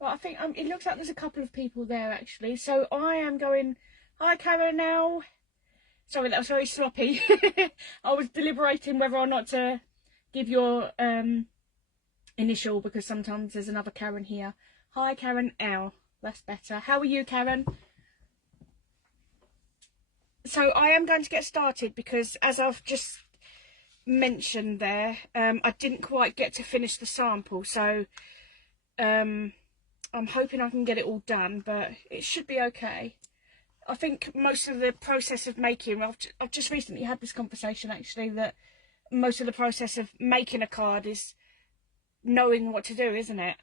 Well, I think it looks like there's a couple of people there actually. So I am going, hi Karen now. Sorry, that was very sloppy. I was deliberating whether or not to give your initial because sometimes there's another Karen here. Hi Karen L. That's better. How are you, Karen? So I am going to get started because as I've just mentioned there, I didn't quite get to finish the sample. So I'm hoping I can get it all done, but it should be okay. I think most of the process of making, I've just recently had this conversation actually, that most of the process of making a card is knowing what to do, isn't it?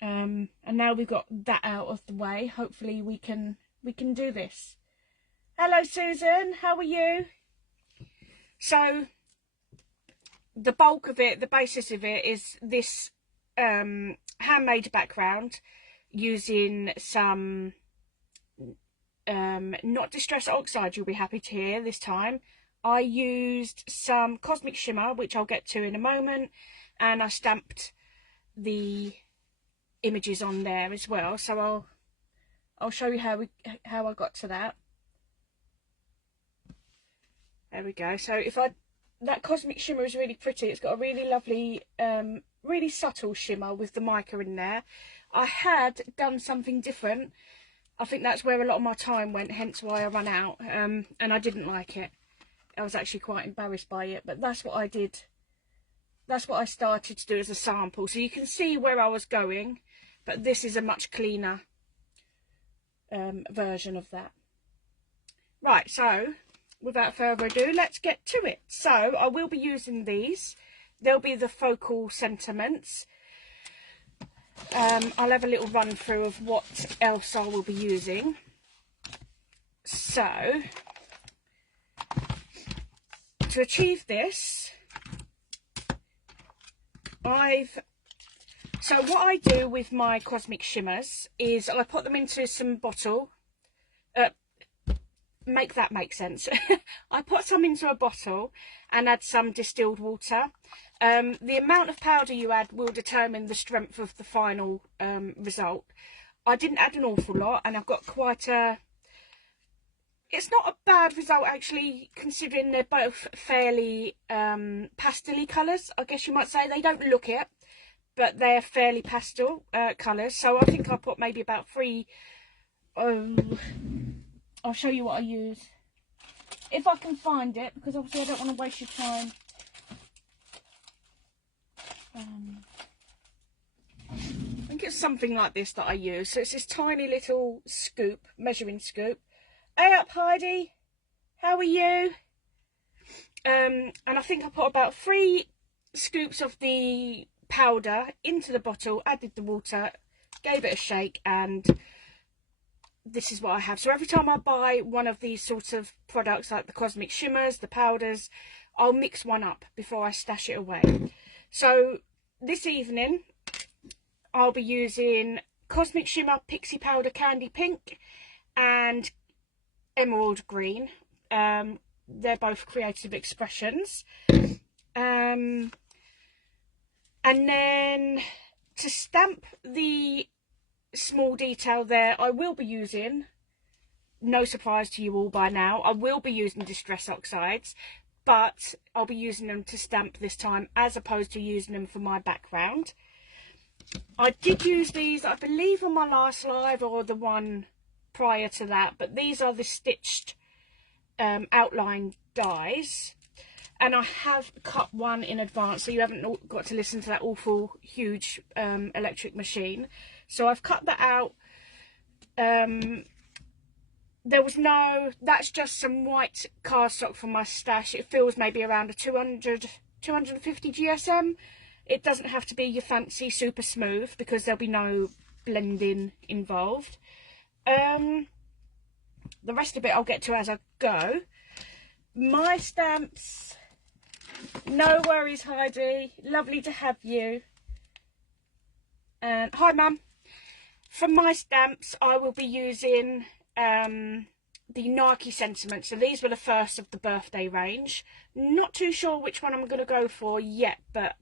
And now we've got that out of the way, hopefully we can do this. Hello Susan, how are you? So the bulk of it, the basis of it is this handmade background using some not distress oxide, you'll be happy to hear this time. I used some cosmic shimmer, which I'll get to in a moment, and I stamped the images on there as well. So I'll show you how I got to that. There we go. So that cosmic shimmer is really pretty. It's got a really lovely, really subtle shimmer with the mica in there. I had done something different. I think that's where a lot of my time went, hence why I ran out, and I didn't like it. I was actually quite embarrassed by it, but that's what I did. That's what I started to do as a sample. So you can see where I was going, but this is a much cleaner version of that. Right, so without further ado, let's get to it. So I will be using these. They'll be the focal sentiments. I'll have a little run through of what else I will be using. So to achieve this, so what I do with my cosmic shimmers is I put them into some bottle. Make that make sense. I put some into a bottle and add some distilled water. The amount of powder you add will determine the strength of the final result. I didn't add an awful lot, and I've got quite a... It's not a bad result actually, considering they're both fairly pastel-y colours, I guess you might say. They don't look it, but they're fairly pastel colours. So I think I put maybe about 3... I'll show you what I use if I can find it, because obviously I don't want to waste your time. I think it's something like this that I use. So it's this tiny little scoop, measuring scoop. Hey up Heidi, how are you? And I think I put about 3 scoops of the powder into the bottle, added the water, gave it a shake, and this is what I have. So every time I buy one of these sorts of products, like the cosmic shimmers, the powders, I'll mix one up before I stash it away. So this evening I'll be using cosmic shimmer, Pixie Powder Candy Pink and Emerald Green. They're both creative expressions. And then to stamp the small detail there, I will be using, no surprise to you all by now, I will be using distress oxides, but I'll be using them to stamp this time as opposed to using them for my background. I did use these, I believe, on my last live or the one prior to that, but these are the stitched outline dies, and I have cut one in advance, so you haven't got to listen to that awful huge electric machine. So I've cut that out. There was no, that's just some white cardstock from my stash. It feels maybe around a 250 GSM. It doesn't have to be your fancy super smooth because there'll be no blending involved. The rest of it I'll get to as I go. My stamps, no worries Heidi, lovely to have you. Hi mum. For my stamps I will be using the Narky Sentiments. So these were the first of the birthday range. Not too sure which one I'm going to go for yet, but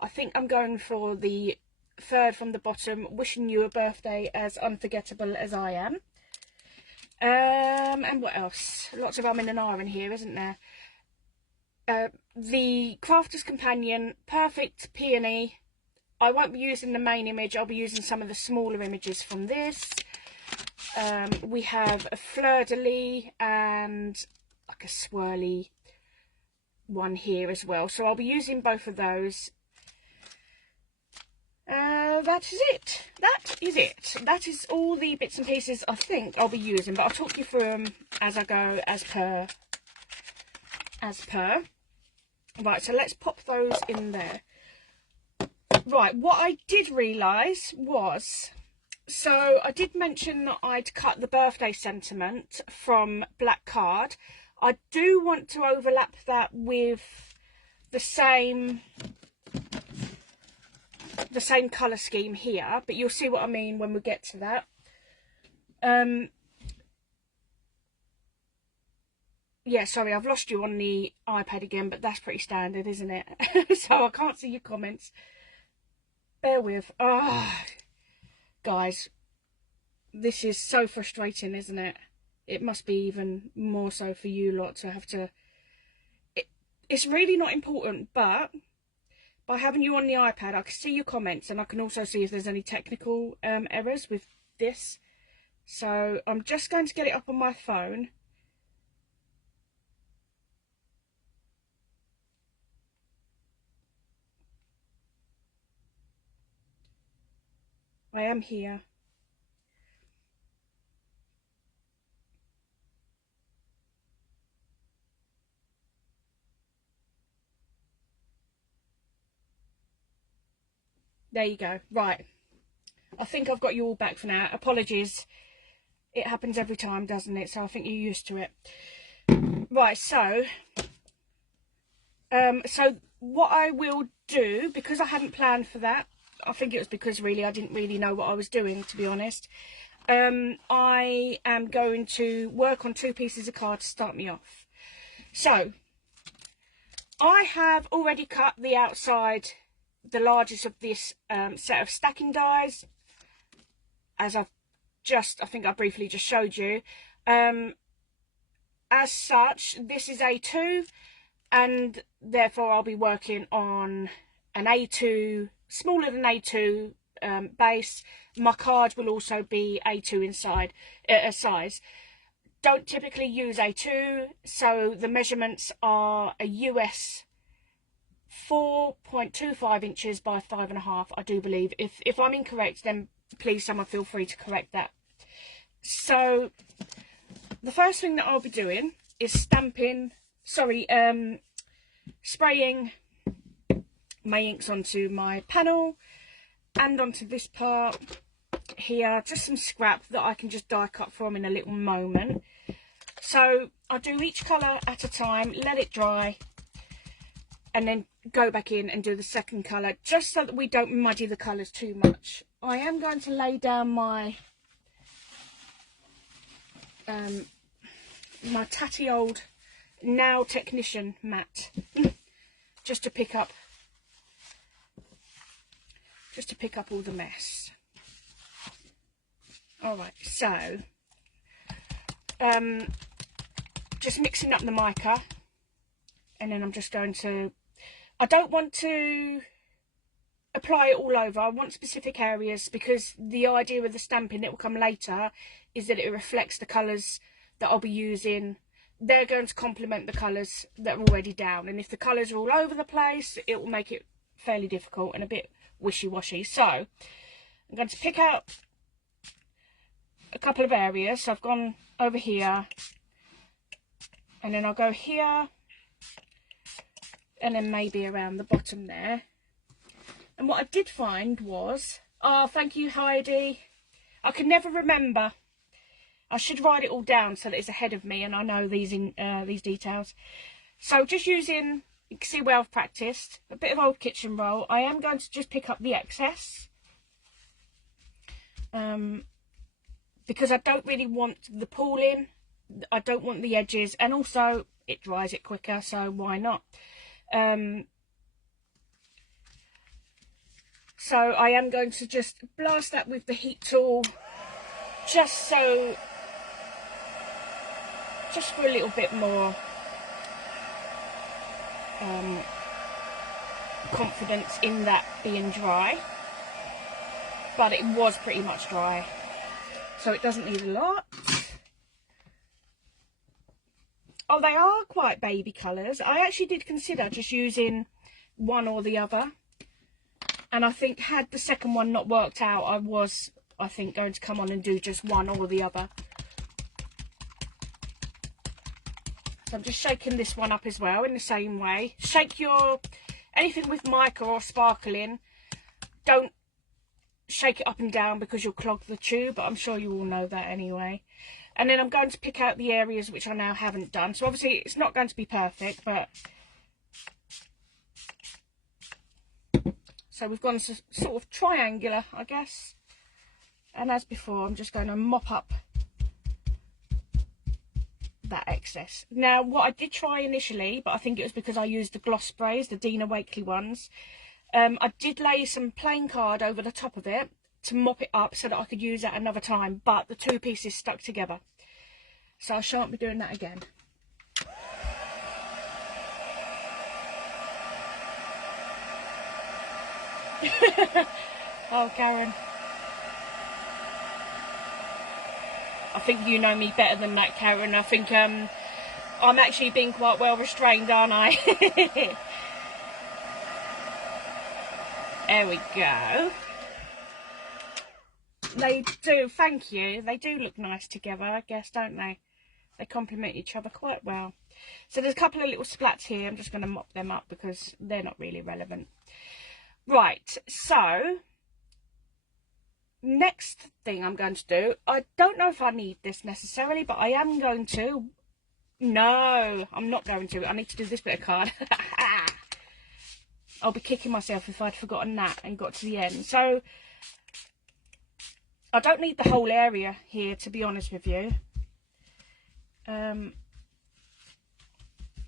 I think I'm going for the third from the bottom, wishing you a birthday as unforgettable as I am. And what else? Lots of and in here, isn't there? The Crafter's Companion, Perfect Peony. I won't be using the main image, I'll be using some of the smaller images from this. We have a fleur-de-lis and like a swirly one here as well. So I'll be using both of those. That is it. That is it. That is all the bits and pieces I think I'll be using. But I'll talk you through them as I go, as per. Right, so let's pop those in there. Right, what I did realise was, so I did mention that I'd cut the birthday sentiment from black card. I do want to overlap that with the same colour scheme here, but you'll see what I mean when we get to that. Yeah, sorry, I've lost you on the iPad again, but that's pretty standard, isn't it? So I can't see your comments. Bear with. Oh, guys, this is so frustrating, isn't it? It must be even more so for you lot to have to... It's really not important, but by having you on the iPad, I can see your comments, and I can also see if there's any technical errors with this. So I'm just going to get it up on my phone. I am here. There you go. Right. I think I've got you all back for now. Apologies. It happens every time, doesn't it? So I think you're used to it. Right, so what I will do, because I hadn't planned for that, I think it was because really I didn't really know what I was doing, to be honest. I am going to work on 2 pieces of card to start me off. So I have already cut the outside, the largest of this set of stacking dies, as I think I briefly just showed you. As such, this is A2, and therefore I'll be working on an A2, smaller than A2 base. My card will also be A2 inside size. Don't typically use A2, so the measurements are a US 4.25 inches by 5.5, I do believe. If I'm incorrect, then please someone feel free to correct that. So the first thing that I'll be doing is spraying my inks onto my panel and onto this part here, just some scrap that I can just die cut from in a little moment. So I do each colour at a time, let it dry, and then go back in and do the second colour, just so that we don't muddy the colours too much. I am going to lay down my my tatty old Nail Technician mat just to pick up all the mess. Alright, so just mixing up the mica, and then I'm just going to, I don't want to apply it all over. I want specific areas, because the idea with the stamping that will come later is that it reflects the colours that I'll be using. They're going to complement the colours that are already down, and if the colours are all over the place, it will make it fairly difficult and a bit wishy-washy. So I'm going to pick out a couple of areas. So I've gone over here, and then I'll go here, and then maybe around the bottom there. And what I did find was, oh, thank you, Heidi. I can never remember. I should write it all down so that it's ahead of me and I know these details. So just using, you can see where I've practiced, a bit of old kitchen roll. I am going to just pick up the excess, because I don't really want the pooling. I don't want the edges, and also it dries it quicker, so why not? So I am going to just blast that with the heat tool, just for a little bit more confidence in that being dry. But it was pretty much dry, so it doesn't need a lot. Oh, they are quite baby colours. I actually did consider just using one or the other. And I think had the second one not worked out, I think, going to come on and do just one or the other. So I'm just shaking this one up as well in the same way. Shake anything with mica or sparkling. Don't shake it up and down because you'll clog the tube, but I'm sure you all know that anyway. And then I'm going to pick out the areas which I now haven't done. So obviously it's not going to be perfect, but so we've gone sort of triangular, I guess. And as before, I'm just going to mop up that excess. Now, what I did try initially, but I think it was because I used the gloss sprays, the Dina Wakley ones, I did lay some plain card over the top of it to mop it up so that I could use that another time, but the two pieces stuck together. So I shan't be doing that again. Oh, Karen. I think you know me better than that, Karen. I think I'm actually being quite well restrained, aren't I? There we go. They do, thank you. They do look nice together, I guess, don't they? They complement each other quite well. So there's a couple of little splats here. I'm just going to mop them up because they're not really relevant. Right, so next thing I'm going to do, I don't know if I need this necessarily, but I am going to. No, I'm not going to. I need to do this bit of card. I'll be kicking myself if I'd forgotten that and got to the end. So I don't need the whole area here, to be honest with you.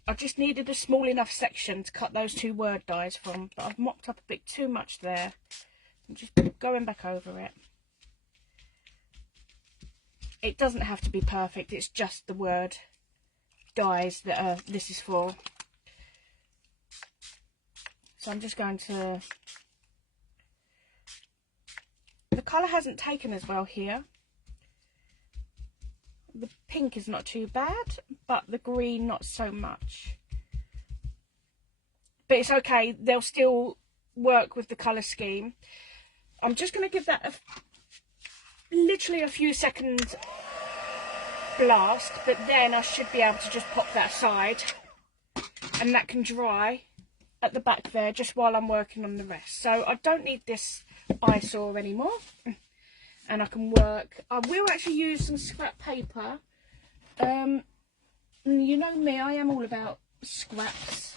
I just needed a small enough section to cut those two word dies from, but I've mopped up a bit too much there. I'm just going back over it. It doesn't have to be perfect, it's just the word dies that this is for. So I'm just going to... The colour hasn't taken as well here. The pink is not too bad, but the green not so much. But it's okay, they'll still work with the colour scheme. I'm just going to give that literally a few seconds blast, but then I should be able to just pop that aside and that can dry at the back there just while I'm working on the rest. So I don't need this eyesore anymore. And I can work. I will actually use some scrap paper. You know me, I am all about scraps.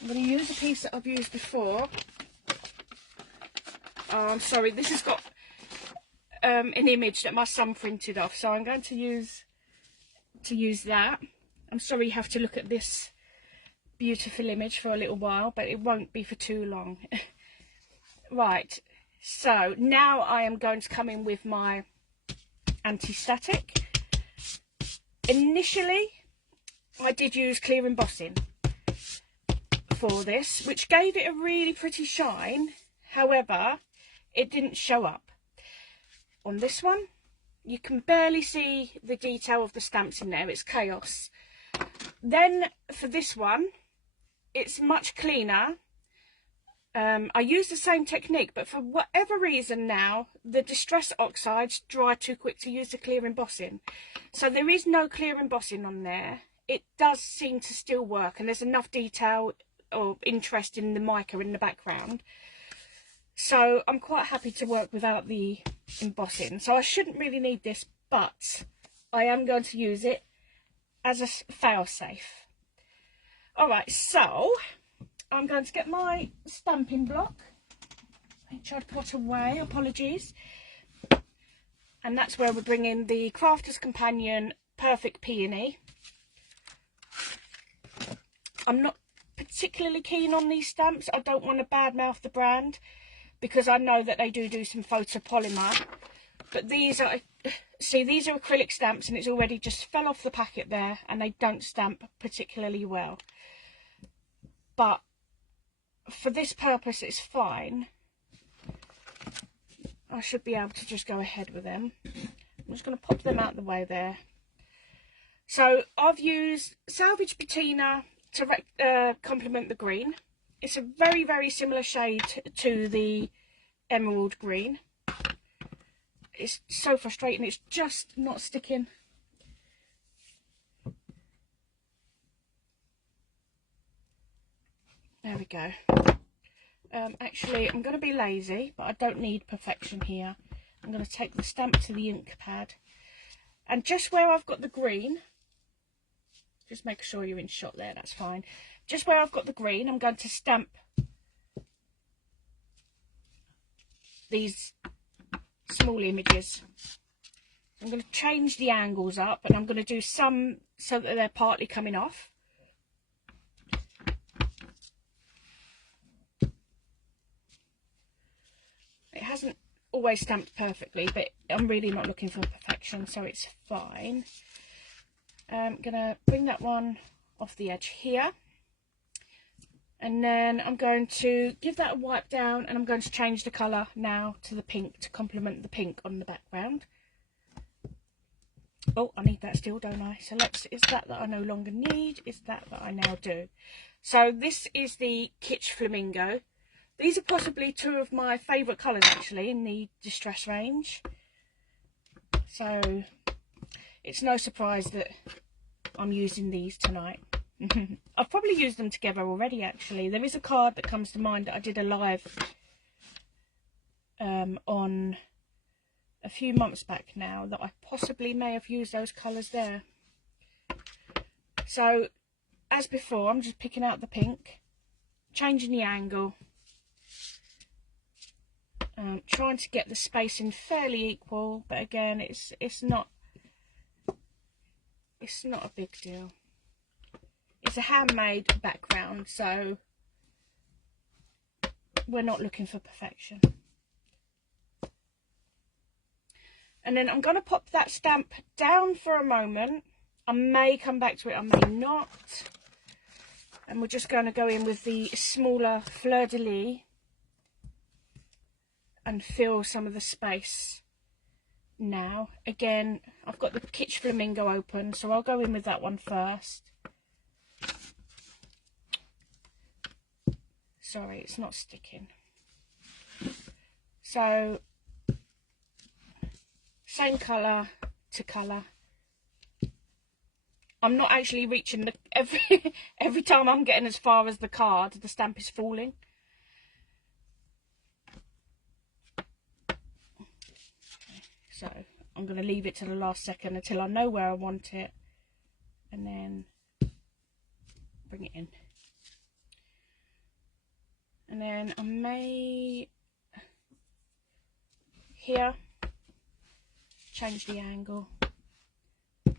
I'm going to use a piece that I've used before. Oh, I'm sorry, this has got an image that my son printed off, so I'm going to use that. I'm sorry you have to look at this beautiful image for a little while, but it won't be for too long. Right. So now I am going to come in with my anti-static. Initially, I did use clear embossing for this, which gave it a really pretty shine. However, it didn't show up. On this one, you can barely see the detail of the stamps in there. It's chaos. Then for this one, it's much cleaner. I use the same technique, but for whatever reason now, the Distress Oxides dry too quick to use the clear embossing. So there is no clear embossing on there. It does seem to still work, and there's enough detail or interest in the mica in the background. So I'm quite happy to work without the embossing. So I shouldn't really need this, but I am going to use it as a fail-safe. Alright, so I'm going to get my stamping block, which I'd put away, apologies. And that's where we bring in the Crafter's Companion Perfect Peony. I'm not particularly keen on these stamps. I don't want to badmouth the brand, because I know that they do some photopolymer. But these are, see, these are acrylic stamps, and it's already just fell off the packet there, and they don't stamp particularly well. But for this purpose, it's fine. I should be able to just go ahead with them. I'm just going to pop them out the way there. So I've used Salvage Patina to complement the green. It's a very, very similar shade to the emerald green. It's so frustrating, it's just not sticking. There we go. Actually, I'm going to be lazy, but I don't need perfection here. I'm going to take the stamp to the ink pad. And just where I've got the green, just make sure you're in shot there, that's fine. Just where I've got the green, I'm going to stamp these small images. I'm going to change the angles up, and I'm going to do some so that they're partly coming off. It hasn't always stamped perfectly, but I'm really not looking for perfection, so it's fine. I'm going to bring that one off the edge here. And then I'm going to give that a wipe down, and I'm going to change the colour now to the pink to complement the pink on the background. Oh, I need that still, don't I? So is that I no longer need, is that I now do. So this is the Kitsch Flamingo. These are possibly two of my favourite colours actually in the Distress range. So it's no surprise that I'm using these tonight. I've probably used them together already actually. There is a card that comes to mind that I did a live on a few months back now that I possibly may have used those colours there. So as before, I'm just picking out the pink, changing the angle, trying to get the spacing fairly equal, but again it's not a big deal. It's a handmade background, so we're not looking for perfection. And then I'm going to pop that stamp down for a moment. I may come back to it, I may not. And we're just going to go in with the smaller fleur-de-lis and fill some of the space now. Again, I've got the Kitsch Flamingo open, so I'll go in with that one first. Sorry, it's not sticking. So, same colour to colour. I'm not actually reaching the every time I'm getting as far as the card, the stamp is falling. So I'm going to leave it to the last second until I know where I want it, and then bring it in. And then I may here change the angle. I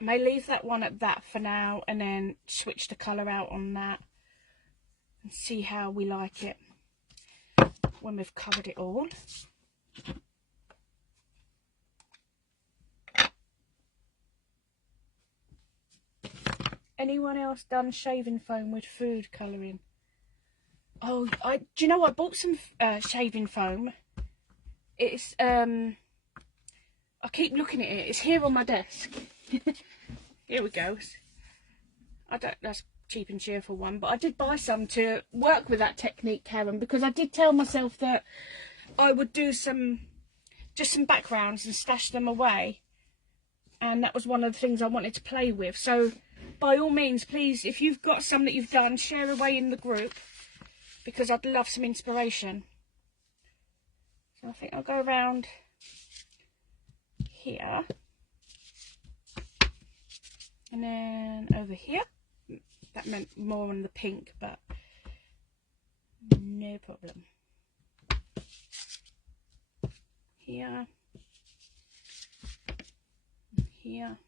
may leave that one at that for now and then switch the colour out on that and see how we like it when we've covered it all. Anyone else done shaving foam with food colouring? Oh, do you know what? I bought some shaving foam. It's I keep looking at it. It's here on my desk. Here we go. That's cheap and cheerful one, but I did buy some to work with that technique, Karen, because I did tell myself that I would do just some backgrounds and stash them away, and that was one of the things I wanted to play with. So by all means, please, if you've got some that you've done, share away in the group, because I'd love some inspiration. So I think I'll go around here and then over here. That meant more on the pink, but no problem. Here, here.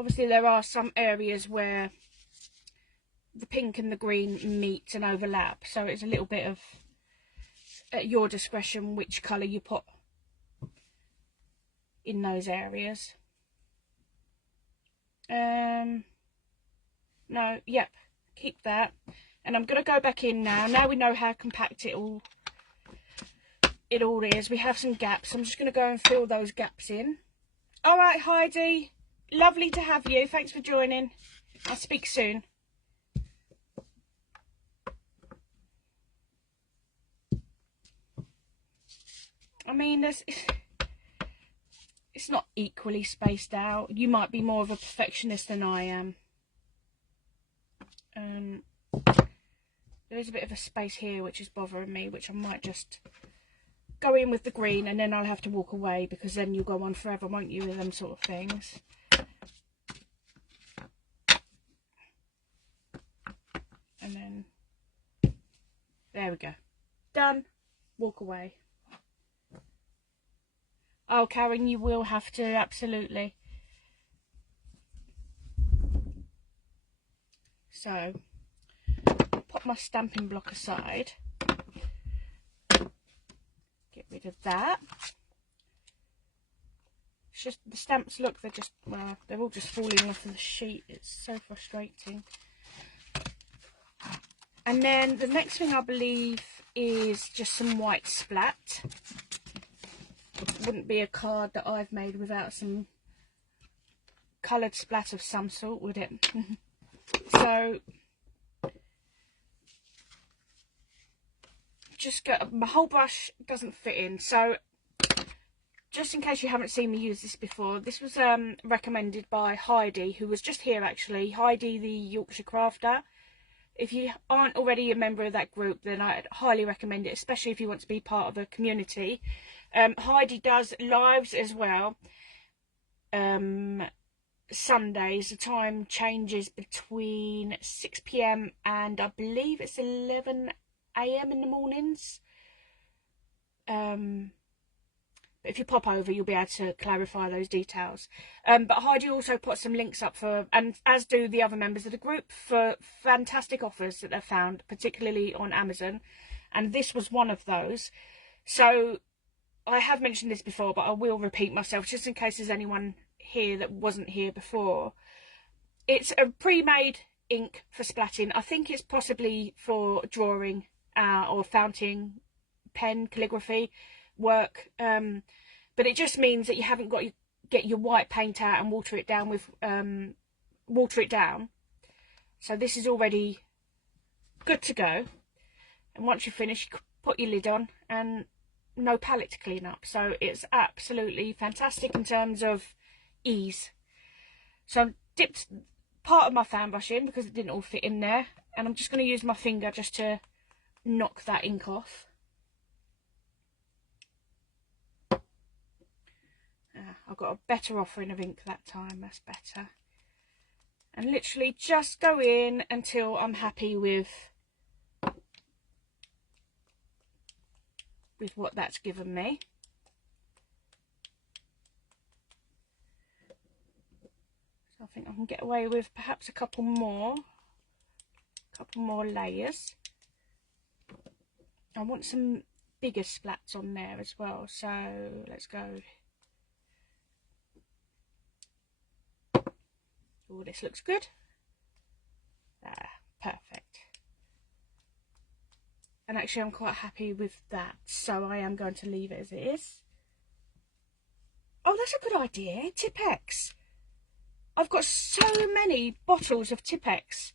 Obviously there are some areas where the pink and the green meet and overlap, so it's a little bit of at your discretion which colour you put in those areas. No, yep, keep that. And I'm going to go back in now. Now we know how compact it all is. We have some gaps. I'm just going to go and fill those gaps in. All right, Heidi, lovely to have you. Thanks for joining. I'll speak soon. I mean, it's not equally spaced out. You might be more of a perfectionist than I am. There is a bit of a space here which is bothering me, which I might just go in with the green, and then I'll have to walk away, because then you'll go on forever, won't you, with them sort of things. And then there we go, done. Walk away. Oh, Karen, you will have to, absolutely. So, pop my stamping block aside. Get rid of that. It's just, the stamps, look, they're just, well, they're all just falling off of the sheet. It's so frustrating. And then the next thing, I believe, is just some white splat. Wouldn't be a card that I've made without some coloured splat of some sort, would it? So just got, my whole brush doesn't fit in, so just in case you haven't seen me use this before, this was recommended by Heidi, who was just here actually. Heidi the Yorkshire Crafter. If you aren't already a member of that group, then I'd highly recommend it, especially if you want to be part of a community. Heidi does lives as well. Sundays, the time changes between 6 PM and I believe it's 11 AM in the mornings. But if you pop over, you'll be able to clarify those details. But Heidi also put some links up for, and as do the other members of the group, for fantastic offers that they've found, particularly on Amazon. And this was one of those. So I have mentioned this before, but I will repeat myself just in case there's anyone here that wasn't here before. It's a pre-made ink for splatting. I think it's possibly for drawing or fountain pen calligraphy work, but it just means that you haven't got to get your white paint out and water it down with so this is already good to go, and once you finish, you put your lid on and no palette to clean up. So it's absolutely fantastic in terms of ease. So I dipped part of my fan brush in because it didn't all fit in there, and I'm just going to use my finger just to knock that ink off. I've got a better offering of ink that time, that's better. And literally just go in until I'm happy with what that's given me. So I think I can get away with perhaps a couple more layers. I want some bigger splats on there as well, so let's go. Oh, this looks good. Perfect. And actually I'm quite happy with that, so I am going to leave it as it is. Oh, that's a good idea, Tipp-Ex. I've got so many bottles of Tipp-Ex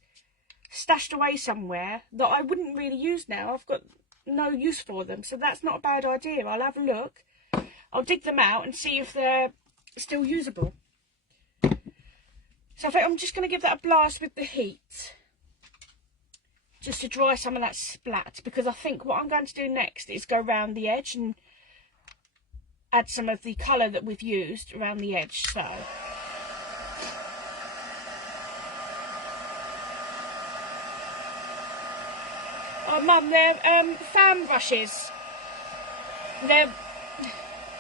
stashed away somewhere that I wouldn't really use now. I've got no use for them, so that's not a bad idea. I'll have a look. I'll dig them out and see if they're still usable. So I think I'm just going to give that a blast with the heat, just to dry some of that splat, because I think what I'm going to do next is go around the edge and add some of the colour that we've used around the edge. So oh mum, they're fan brushes. They're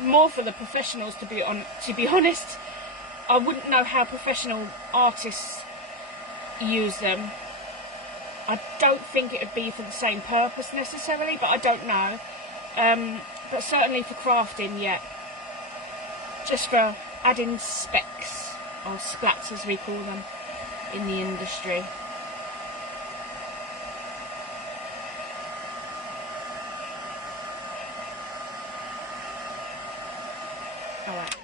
more for the professionals, to be honest. I wouldn't know how professional artists use them. I don't think it would be for the same purpose necessarily, but I don't know. But certainly for crafting, yeah. Just for adding specks, or splats as we call them in the industry. Alright.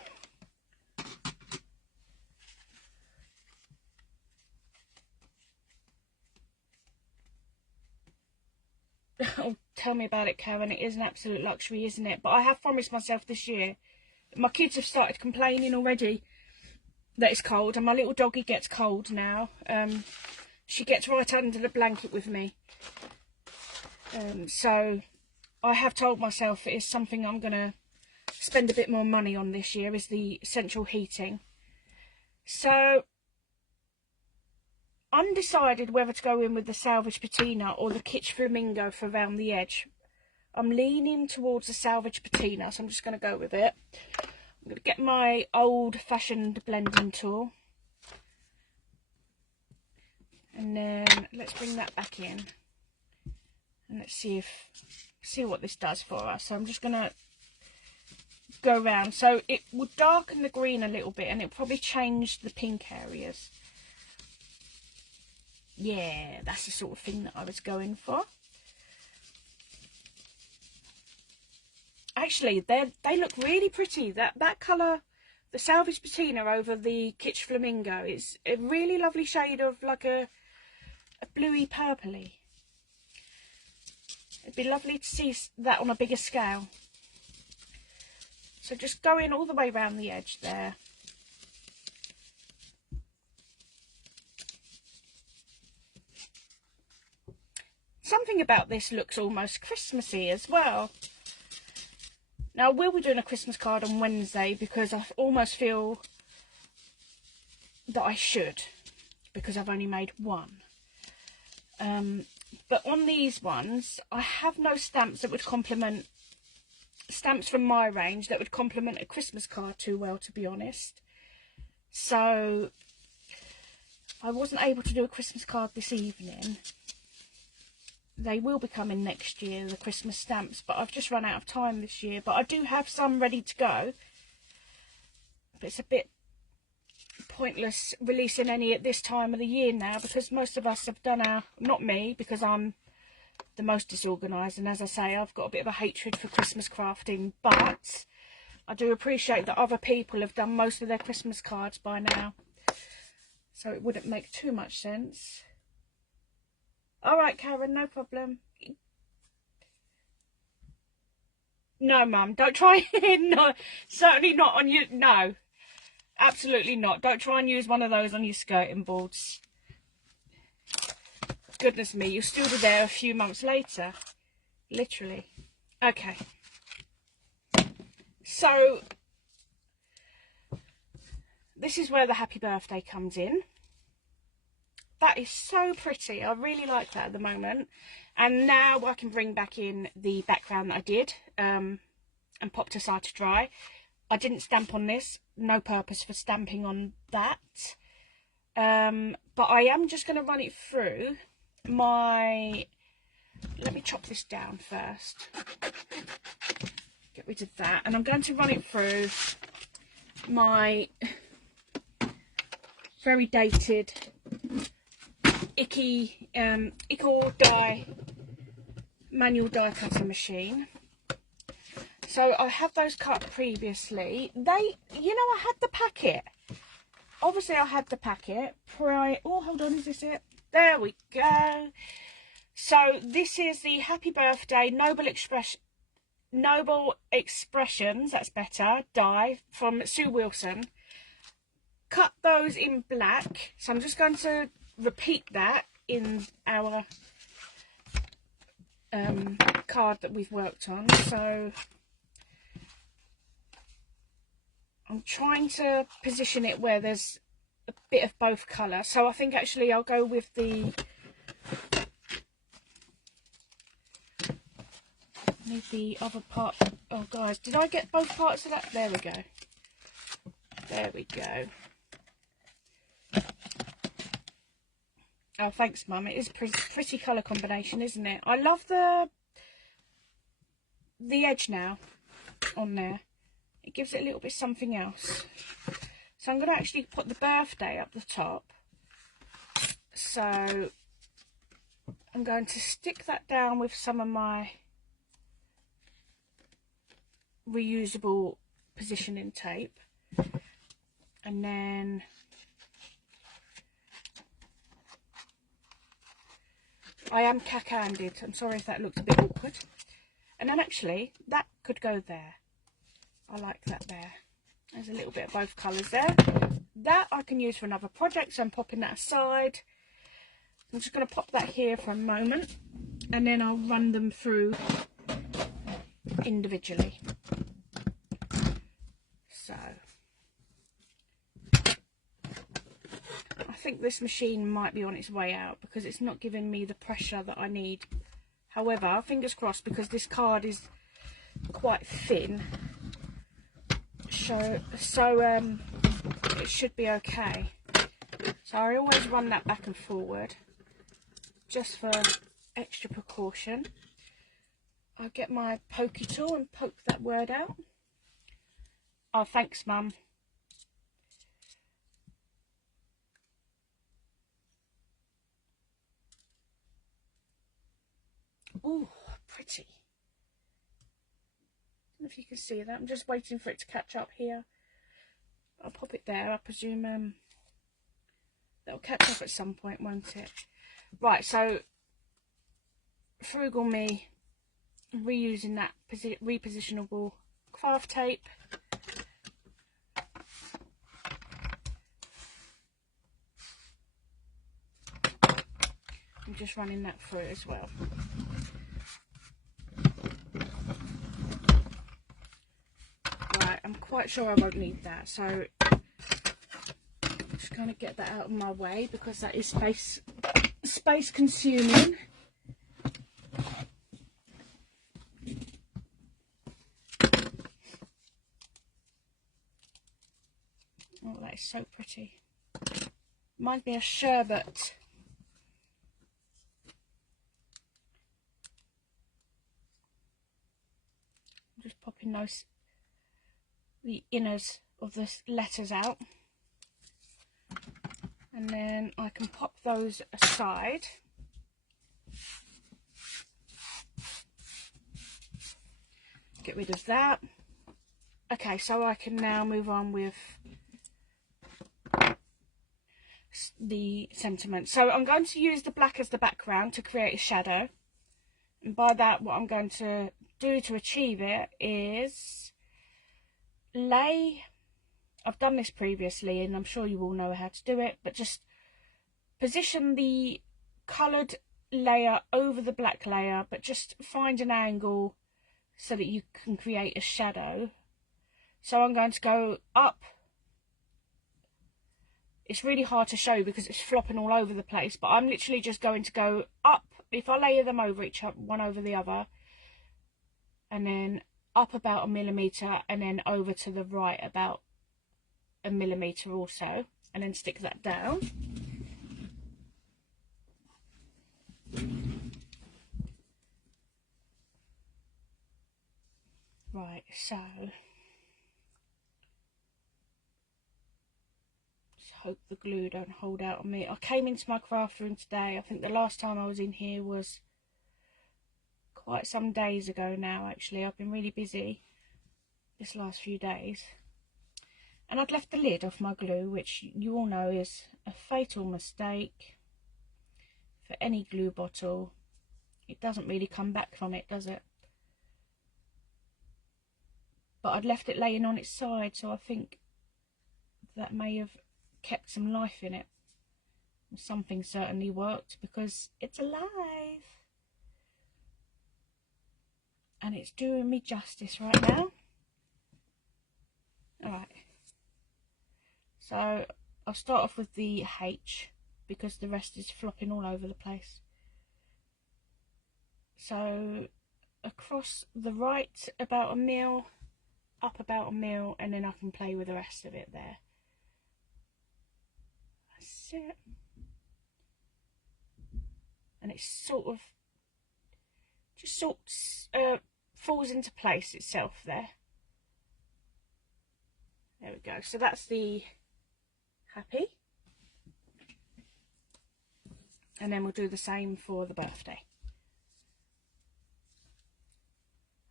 Oh, tell me about it, Karen. It is an absolute luxury, isn't it? But I have promised myself this year. My kids have started complaining already that it's cold, and my little doggy gets cold now. She gets right under the blanket with me. So I have told myself it is something I'm going to spend a bit more money on this year, is the central heating. So undecided whether to go in with the salvage patina or the kitsch flamingo for around the edge. I'm leaning towards the salvage patina, so I'm just going to go with it. I'm going to get my old-fashioned blending tool, and then let's bring that back in, and let's see what this does for us. So I'm just going to go around. So it would darken the green a little bit, and it'll probably change the pink areas. Yeah, that's the sort of thing that I was going for. Actually, they look really pretty. That colour, the salvage patina over the kitsch flamingo, is a really lovely shade of like a bluey purpley. It'd be lovely to see that on a bigger scale. So just going all the way around the edge there. Something about this looks almost Christmassy as well. Now, I will be doing a Christmas card on Wednesday because I almost feel that I should, because I've only made one. But on these ones, I have no stamps that would complement, stamps from my range that would complement a Christmas card too well, to be honest. So I wasn't able to do a Christmas card this evening. They will be coming next year, the Christmas stamps, but I've just run out of time this year. But I do have some ready to go. But it's a bit pointless releasing any at this time of the year now, because most of us have done our, not me, because I'm the most disorganised, and as I say, I've got a bit of a hatred for Christmas crafting, but I do appreciate that other people have done most of their Christmas cards by now, so it wouldn't make too much sense. Alright, Karen, no problem. No, Mum, don't try. No, certainly not on you. No, absolutely not. Don't try and use one of those on your skirting boards. Goodness me, you'll still be there a few months later. Literally. Okay. So, this is where the happy birthday comes in. That is so pretty. I really like that at the moment. And now I can bring back in the background that I did and popped aside to dry. I didn't stamp on this. No purpose for stamping on that. But I am just going to run it through my... Let me chop this down first. Get rid of that. And I'm going to run it through my very dated... Ickle die manual die cutting machine. So I have those cut previously. They, you know, I had the packet. Obviously I had the packet oh, hold on, is this it? There we go. So this is the Happy Birthday Noble Expressions, that's better, die from Sue Wilson. Cut those in black. So I'm just going to repeat that in our card that we've worked on. So I'm trying to position it where there's a bit of both colour. So I think actually I'll go with the need the other part. Oh guys, did I get both parts of that? There we go. There we go. Oh, thanks, Mum. It is a pretty colour combination, isn't it? I love the edge now on there. It gives it a little bit something else. So I'm going to actually put the birthday up the top. So I'm going to stick that down with some of my reusable positioning tape. And then I am cack-handed. I'm sorry if that looked a bit awkward. And then actually, that could go there. I like that there. There's a little bit of both colours there. That I can use for another project, so I'm popping that aside. I'm just going to pop that here for a moment, and then I'll run them through individually. So, I think this machine might be on its way out because it's not giving me the pressure that I need. However, fingers crossed, because this card is quite thin, so it should be okay. So I always run that back and forward just for extra precaution. I'll get my pokey tool and poke that word out. Oh, thanks, Mum. Ooh, pretty. I don't know if you can see that. I'm just waiting for it to catch up here. I'll pop it there. I presume that'll catch up at some point, won't it? Right, so frugal me reusing that repositionable craft tape. I'm just running that through as well. Right, I'm quite sure I won't need that, so I'm just going to get that out of my way because that is space consuming. Oh, that is so pretty. Reminds me of sherbet. I'm just popping the inners of the letters out, and then I can pop those aside. Get rid of that. Okay, so I can now move on with the sentiment. So I'm going to use the black as the background to create a shadow, and by that what I'm going to do to achieve it is I've done this previously and I'm sure you all know how to do it, but just position the coloured layer over the black layer, but just find an angle so that you can create a shadow. So I'm going to go up. It's really hard to show because it's flopping all over the place, but I'm literally just going to go up. If I layer them over each other, one over the other, and then up about 1 millimetre, and then over to the right about 1 millimetre also, and then stick that down. Right, so just hope the glue don't hold out on me. I came into my craft room today. I think the last time I was in here was quite some days ago now, actually. I've been really busy this last few days. And I'd left the lid off my glue, which you all know is a fatal mistake for any glue bottle. It doesn't really come back from it, does it? But I'd left it laying on its side, so I think that may have kept some life in it. Something certainly worked because it's alive. And it's doing me justice right now. Alright. So I'll start off with the H because the rest is flopping all over the place. So across the right about 1 mil, up about 1 mil, and then I can play with the rest of it there. That's it. and it's sort of just falls into place itself there. There we go. So that's the happy, and then we'll do the same for the birthday.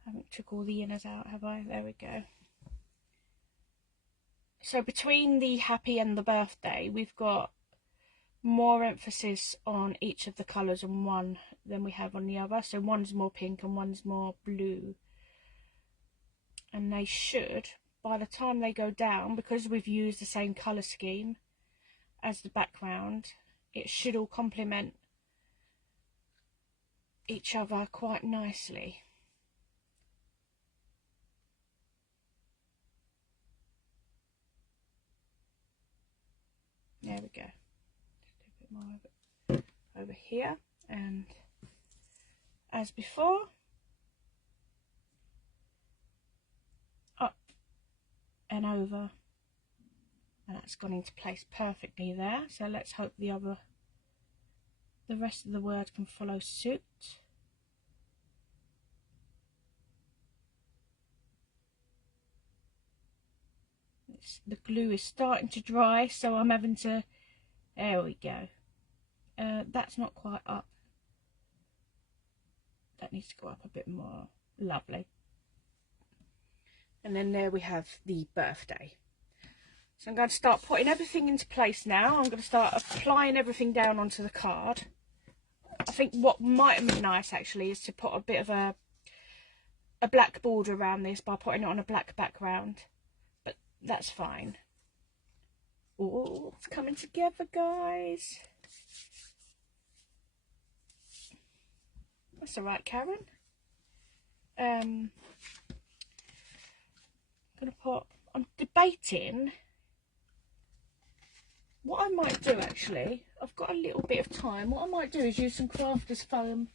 I haven't took all the inners out, have I? There we go. So between the happy and the birthday, we've got more emphasis on each of the colours on one than we have on the other. So one's more pink and one's more blue. And they should, by the time they go down, because we've used the same colour scheme as the background, it should all complement each other quite nicely. There we go. Just do a bit more of it over here, and as before, up and over, and that's gone into place perfectly there. So let's hope the rest of the word can follow suit. The glue is starting to dry, so I'm having to, there we go. That's not quite up. That needs to go up a bit more. Lovely. And then there we have the birthday. So I'm going to start putting everything into place now. I'm going to start applying everything down onto the card. I think what might have been nice actually is to put a bit of a black border around this by putting it on a black background. But that's fine. Oh, it's coming together, guys. That's all right, Karen. I'm debating what I might do actually. I've got a little bit of time. What I might do is use some crafters foam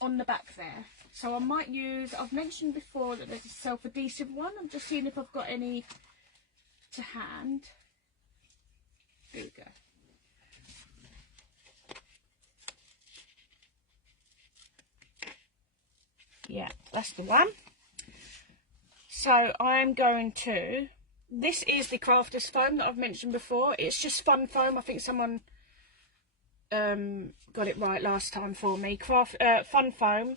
on the back there. So I might use, I've mentioned before that there's a self-adhesive one. I'm just seeing if I've got any to hand. Here we go. Yeah, that's the one. So I'm going to, this is the crafters foam that I've mentioned before. It's just fun foam. I think someone got it right last time for me. Fun foam.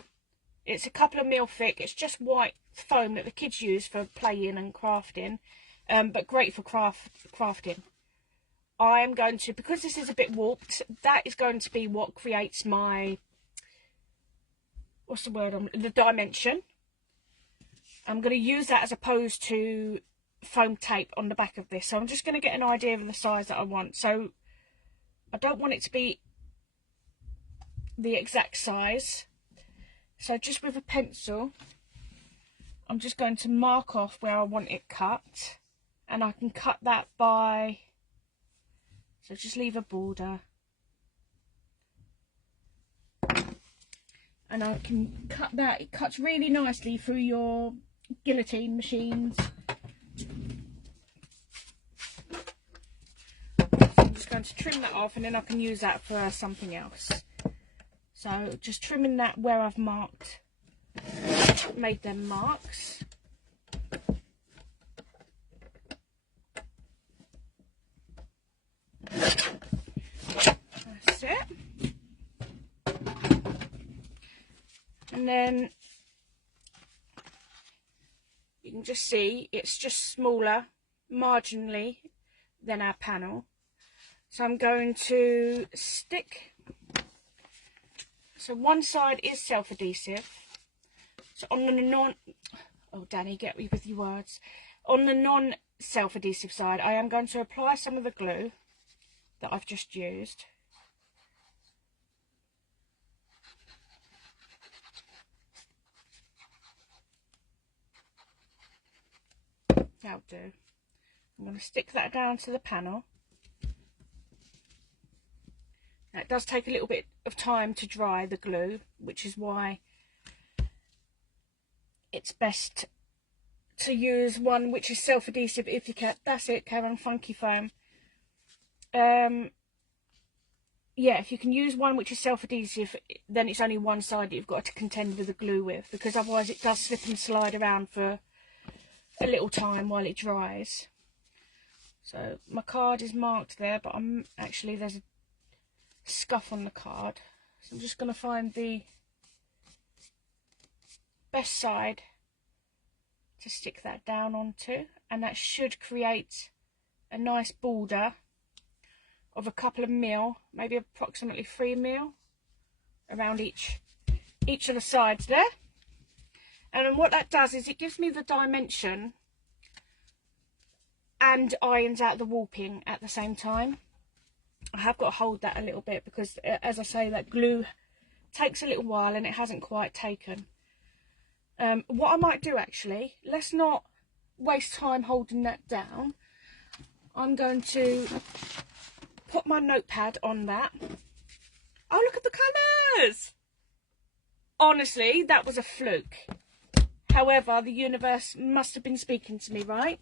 It's a couple of mil thick. It's just white foam that the kids use for playing and crafting, but great for crafting. I am going to, because this is a bit warped, that is going to be what creates my, what's the word, the dimension. I'm going to use that as opposed to foam tape on the back of this. So I'm just going to get an idea of the size that I want. So I don't want it to be the exact size. So just with a pencil, I'm just going to mark off where I want it cut. And I can cut that by, so just leave a border. And I can cut that, it cuts really nicely through your guillotine machines. So I'm just going to trim that off and then I can use that for something else. So just trimming that where I've marked, made them marks. That's it. And then you can just see it's just smaller marginally than our panel. So I'm going to stick, so one side is self-adhesive. So on the oh Danny, get me with your words. On the non-self-adhesive side, I am going to apply some of the glue that I've just used. That'll do. I'm going to stick that down to the panel. Now it does take a little bit of time to dry the glue, which is why it's best to use one which is self-adhesive if you can. That's it, Karen, funky foam. yeah, if you can use one which is self-adhesive, then it's only one side that you've got to contend with the glue with, because otherwise it does slip and slide around for a little time while it dries. So my card is marked there, but there's a scuff on the card. So I'm just going to find the best side to stick that down onto, and that should create a nice border of a couple of mil, maybe approximately 3 mil around each of the sides there. And then what that does is it gives me the dimension and irons out the warping at the same time. I have got to hold that a little bit because, as I say, that glue takes a little while and it hasn't quite taken. What I might do, actually, let's not waste time holding that down. I'm going to put my notepad on that. Oh, look at the colours! Honestly, that was a fluke. However, the universe must have been speaking to me, right?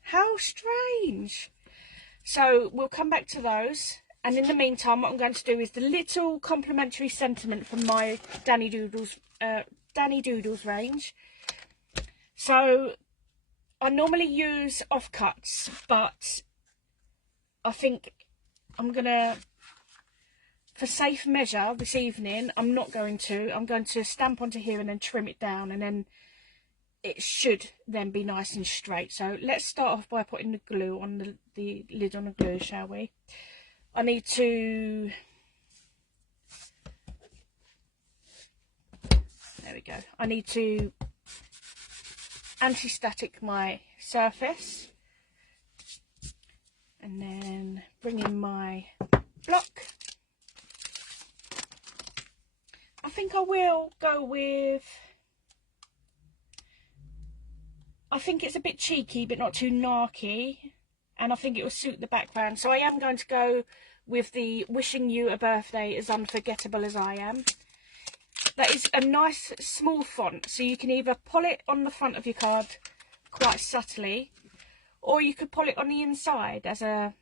How strange. So we'll come back to those. And in the meantime, what I'm going to do is the little complimentary sentiment from my Dani Doodles range. So I normally use offcuts, but I think I'm going to, for safe measure this evening, I'm going to stamp onto here and then trim it down, and then it should then be nice and straight. So let's start off by putting the glue on the lid on the glue, shall we? I need to, there we go, I need to anti-static my surface, and then bring in my block. I think I will go with, I think it's a bit cheeky but not too narky, and I think it will suit the background. So I am going to go with the Wishing You a Birthday as Unforgettable as I Am. That is a nice small font, so you can either pull it on the front of your card quite subtly, or you could pull it on the inside as a,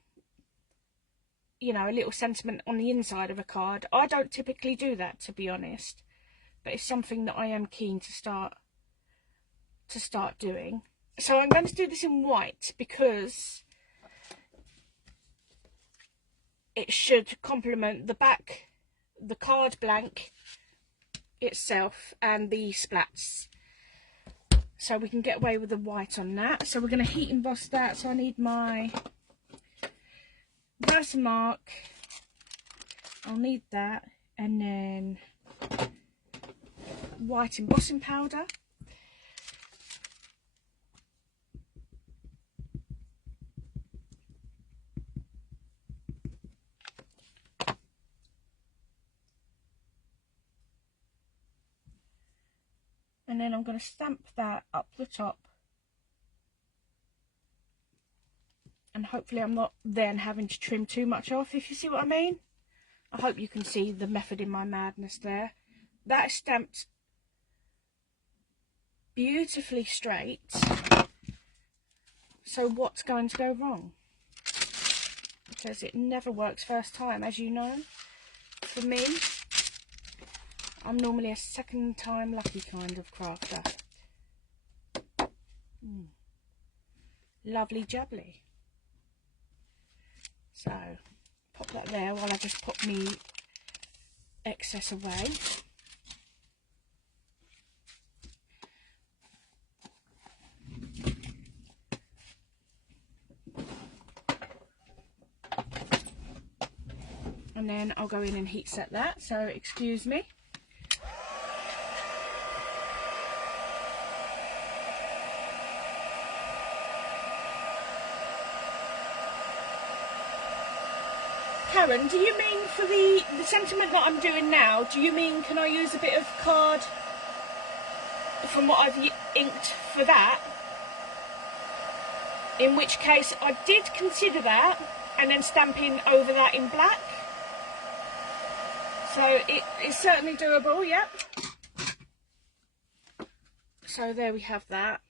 you know, a little sentiment on the inside of a card. I don't typically do that, to be honest, but it's something that I am keen to start doing. So I'm going to do this in white because it should complement the back, the card blank itself, and the splats. So we can get away with the white on that. So we're going to heat emboss that. So I need my Versamark, I'll need that, and then white embossing powder. And then I'm going to stamp that up the top, and hopefully I'm not then having to trim too much off, if you see what I mean. I hope you can see the method in my madness there. That is stamped beautifully straight. So what's going to go wrong? Because it never works first time, as you know. For me, I'm normally a second time lucky kind of crafter. Lovely jubbly. So pop that there while I just put me excess away. And then I'll go in and heat set that, so excuse me. Karen, do you mean for the sentiment that I'm doing now, do you mean can I use a bit of card from what I've inked for that? In which case I did consider that, and then stamping over that in black. So it is certainly doable, yep. So there we have that.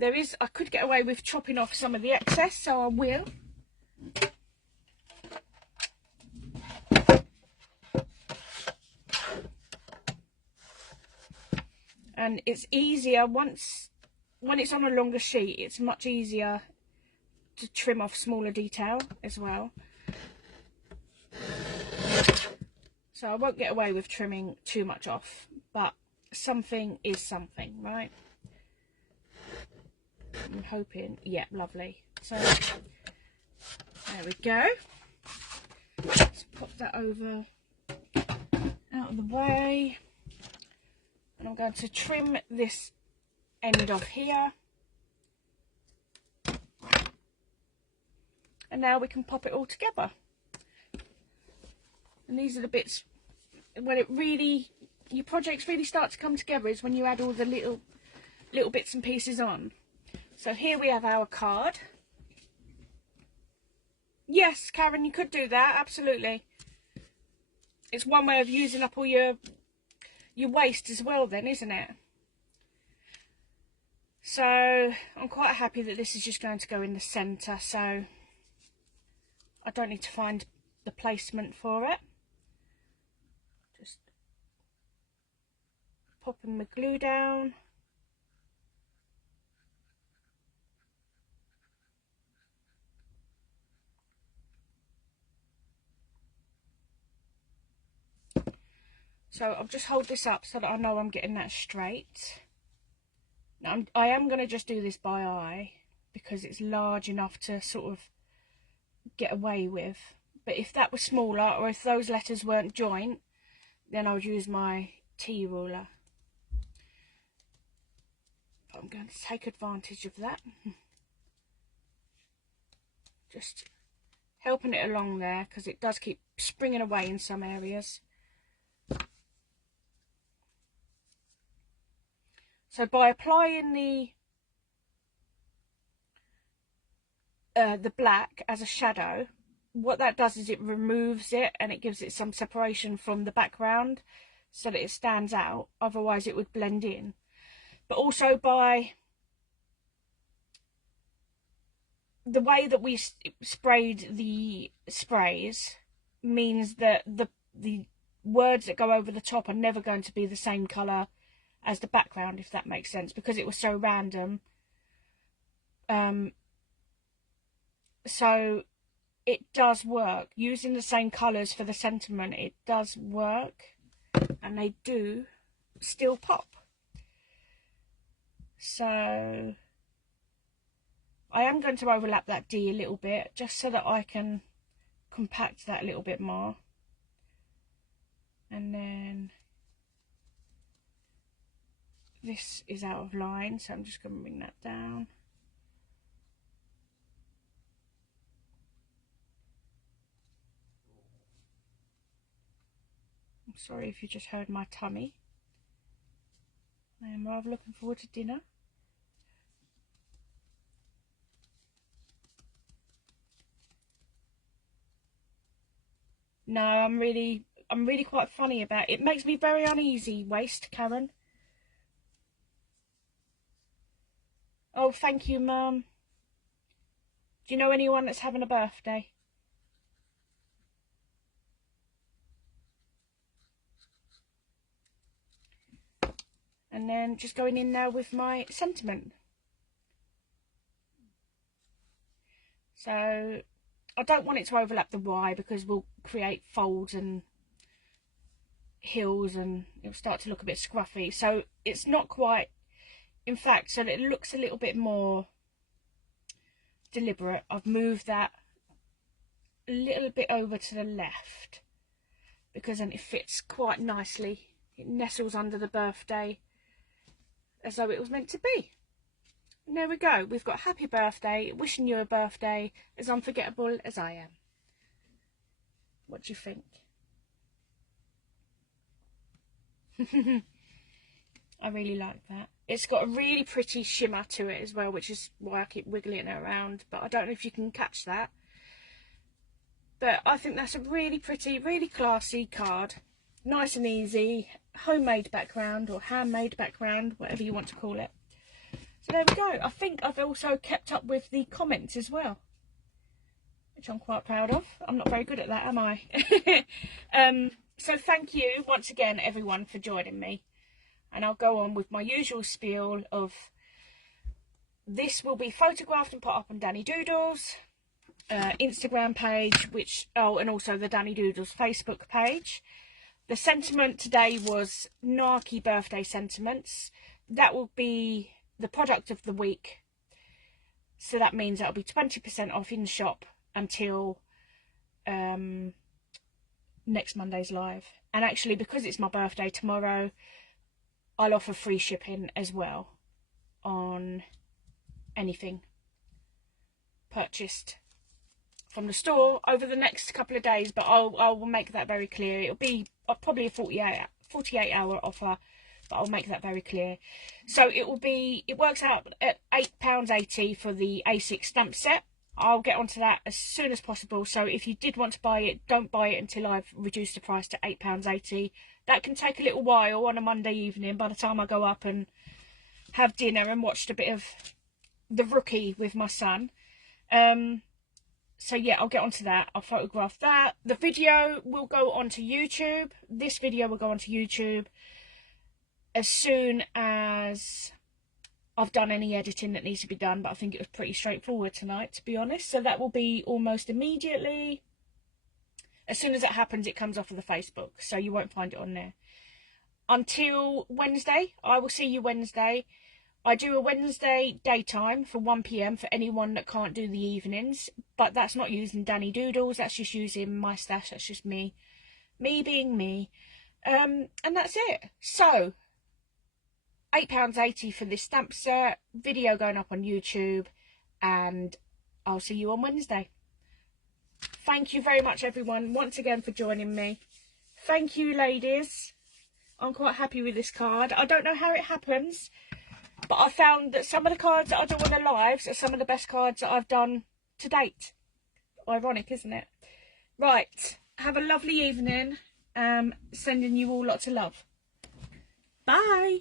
I could get away with chopping off some of the excess, so I will. and it's easier when it's on a longer sheet. It's much easier to trim off smaller detail as well. So I won't get away with trimming too much off, but something is something, right? I'm hoping. Yeah, lovely. So there we go. Let's pop that over out of the way, and I'm going to trim this end off here, and now we can pop it all together. And these are the bits when your projects really start to come together, is when you add all the little bits and pieces on. So here we have our card. Yes, Karen, you could do that, absolutely. It's one way of using up all your waste as well then, isn't it? So I'm quite happy that this is just going to go in the centre, so I don't need to find the placement for it. Just popping my glue down. So I'll just hold this up so that I know I'm getting that straight. Now I am going to just do this by eye because it's large enough to sort of get away with. But if that was smaller, or if those letters weren't joint, then I would use my T ruler. But I'm going to take advantage of that. Just helping it along there, because it does keep springing away in some areas. So by applying the black as a shadow, what that does is it removes it and it gives it some separation from the background so that it stands out. Otherwise it would blend in. But also by the way that we sprayed the sprays means that the words that go over the top are never going to be the same colour as the background, if that makes sense, because it was so random. So it does work. Using the same colours for the sentiment, it does work, and they do still pop. So I am going to overlap that D a little bit, just so that I can compact that a little bit more. And then this is out of line, so I'm just going to bring that down. I'm sorry if you just heard my tummy. I am rather looking forward to dinner. No, I'm really quite funny about it. It makes me very uneasy, waste, Karen. Oh, thank you, Mum. Do you know anyone that's having a birthday? And then just going in now with my sentiment. So I don't want it to overlap the Y, because we'll create folds and hills and it'll start to look a bit scruffy. So it's not quite, in fact, so that it looks a little bit more deliberate, I've moved that a little bit over to the left, because then it fits quite nicely. It nestles under the birthday as though it was meant to be. And there we go. We've got happy birthday, wishing you a birthday as unforgettable as I am. What do you think? I really like that. It's got a really pretty shimmer to it as well, which is why I keep wiggling it around, but I don't know if you can catch that. But I think that's a really pretty, really classy card. Nice and easy, homemade background or handmade background, whatever you want to call it. So there we go. I think I've also kept up with the comments as well, which I'm quite proud of. I'm not very good at that, am I? So thank you once again, everyone, for joining me. and I'll go on with my usual spiel of this will be photographed and put up on Dani Doodles Instagram page, and also the Dani Doodles Facebook page. The sentiment today was Narky Birthday Sentiments. That will be the product of the week, so that means that'll be 20% off in shop until next Monday's live. And actually, because it's my birthday tomorrow, I'll offer free shipping as well on anything purchased from the store over the next couple of days, but I will make that very clear. It'll be probably a 48 hour offer, but I'll make that very clear. So it works out at £8.80 for the A6 stamp set. I'll get onto that as soon as possible. So if you did want to buy it, don't buy it until I've reduced the price to £8.80. That can take a little while on a Monday evening by the time I go up and have dinner and watched a bit of The Rookie with my son. So yeah, I'll get onto that. I'll photograph that. The video will go onto YouTube. This video will go onto YouTube as soon as I've done any editing that needs to be done, but I think it was pretty straightforward tonight, to be honest. So that will be almost immediately. As soon as it happens, it comes off of the Facebook, so you won't find it on there. Until Wednesday, I will see you Wednesday. I do a Wednesday daytime for 1 PM for anyone that can't do the evenings, but that's not using Dani Doodles, that's just using my stash, that's just me being me. And that's it. So £8.80 for this stamp set, video going up on YouTube, and I'll see you on Wednesday. Thank you very much, everyone, once again for joining me. Thank you, ladies. I'm quite happy with this card. I don't know how it happens, but I found that some of the cards that I do on the lives are some of the best cards that I've done to date. Ironic, isn't it? Right, have a lovely evening. Sending you all lots of love. Bye.